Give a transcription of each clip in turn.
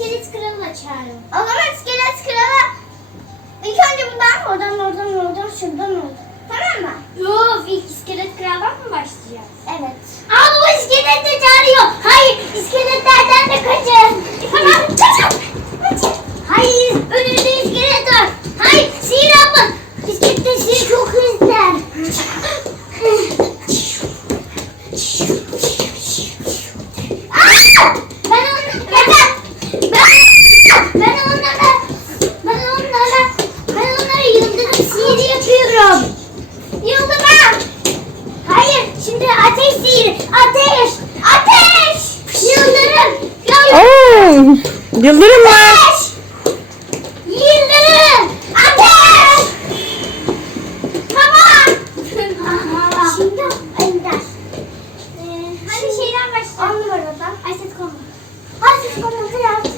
iskelet kralı açarım. O zaman iskelet kralı ilk önce buradan, oradan, oradan, oradan, şuradan, oradan. Tamam mı? Yok ilk iskelet kraldan mı başlayacağız? Evet. Aa bu iskelet de çağırıyor. Hayır iskeletlerden de kaçın. Tamam kaçın. Kaçın. Hayır önünde iskelet var. Hayır sihir yapma. İskeletler sihir çok hızlı. Aa! Ben onu ben, ben, ben onlara ben onlara ben onlara yıldırım sihiri yapıyorum. Yıldırım. Hayır, şimdi ateş sihiri. Ateş! Ateş! Yıldırım! Ya Oo, yıldırım var. ateş! Yıldırım! Ateş! Tamam! Şimdi Ender. Ee, hadi şeyden başlayalım. On numaradan. Ay ses konma. Ay siz konusu yaz.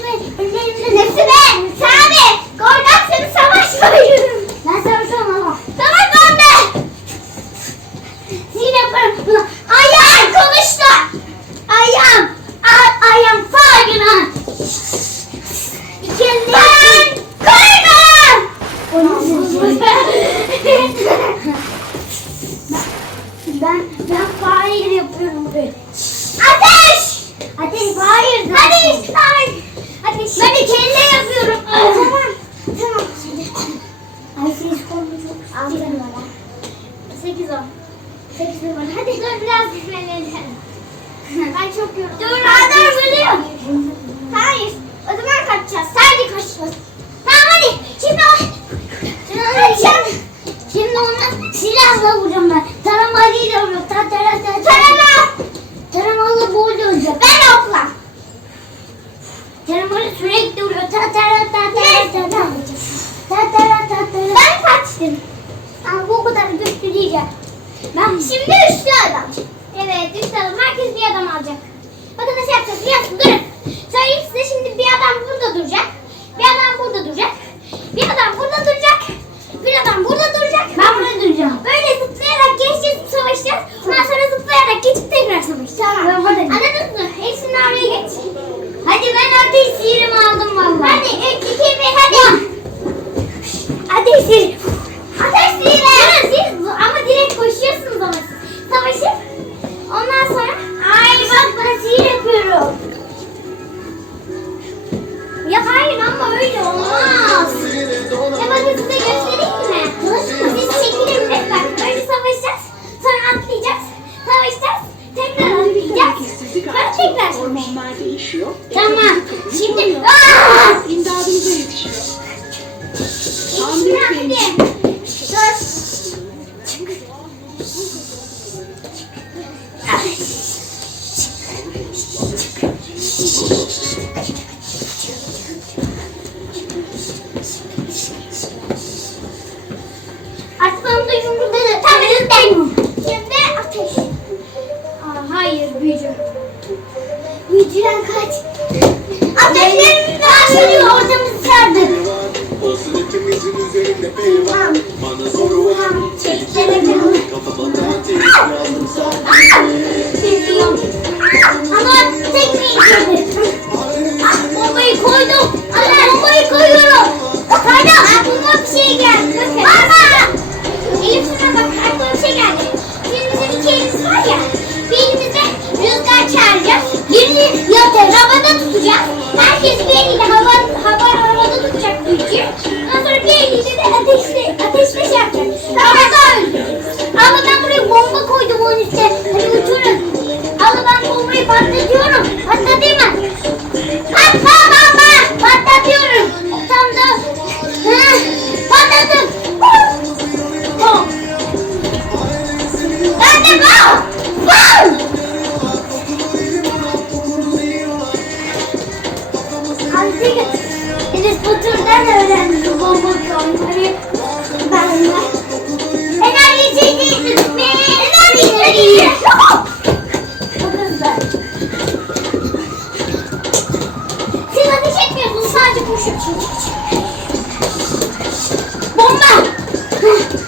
对边 Ay siz konu çok Altı istedim. numara. Sekiz on. Sekiz numara. Hadi dur biraz dinlenelim. ben çok yoruldum. Dur Adem biliyorum. Hayır. Diyeceğim. Ben Şimdi üçlü adam. Evet, üç adam. Herkes bir adam alacak. Bakın nasıl yapacağız biliyor musun? Durun. Söyleyeyim size şimdi bir adam burada duracak. Bir adam burada duracak. Bir adam burada duracak. Bir adam burada duracak. Ben burada duracağım. Böyle zıplayarak geçeceğiz, savaşacağız. Ondan sonra zıplayarak geçip tekrar savaşacağız. Tamam. Ben buradayım. Anladınız mı? Hepsini oraya geç. Hadi ben ateş sihirimi aldım vallahi. Hadi üç, iki, bir, hadi. Ateş sihiri. Ateş sihiri. Durun siz hayır büyücü. Büyücüden kaç. Sardı. Olsun hepimizin üzerinde peri var Bana zoru var Çeklerim. Kafama tatil Yazdım sadece Biliyorum. Ama tek bir incirdi. Ah, bombayı koydum. Allah bombayı koyuyorum. Koydum. Aklıma bir şey geldi. Baba. Elif sana bak aklıma bir şey geldi. Şimdi bizim iki elimiz var ya. Bir elimizde rüzgar çağıracağız. Birini yatır havada tutacağız. 엄마!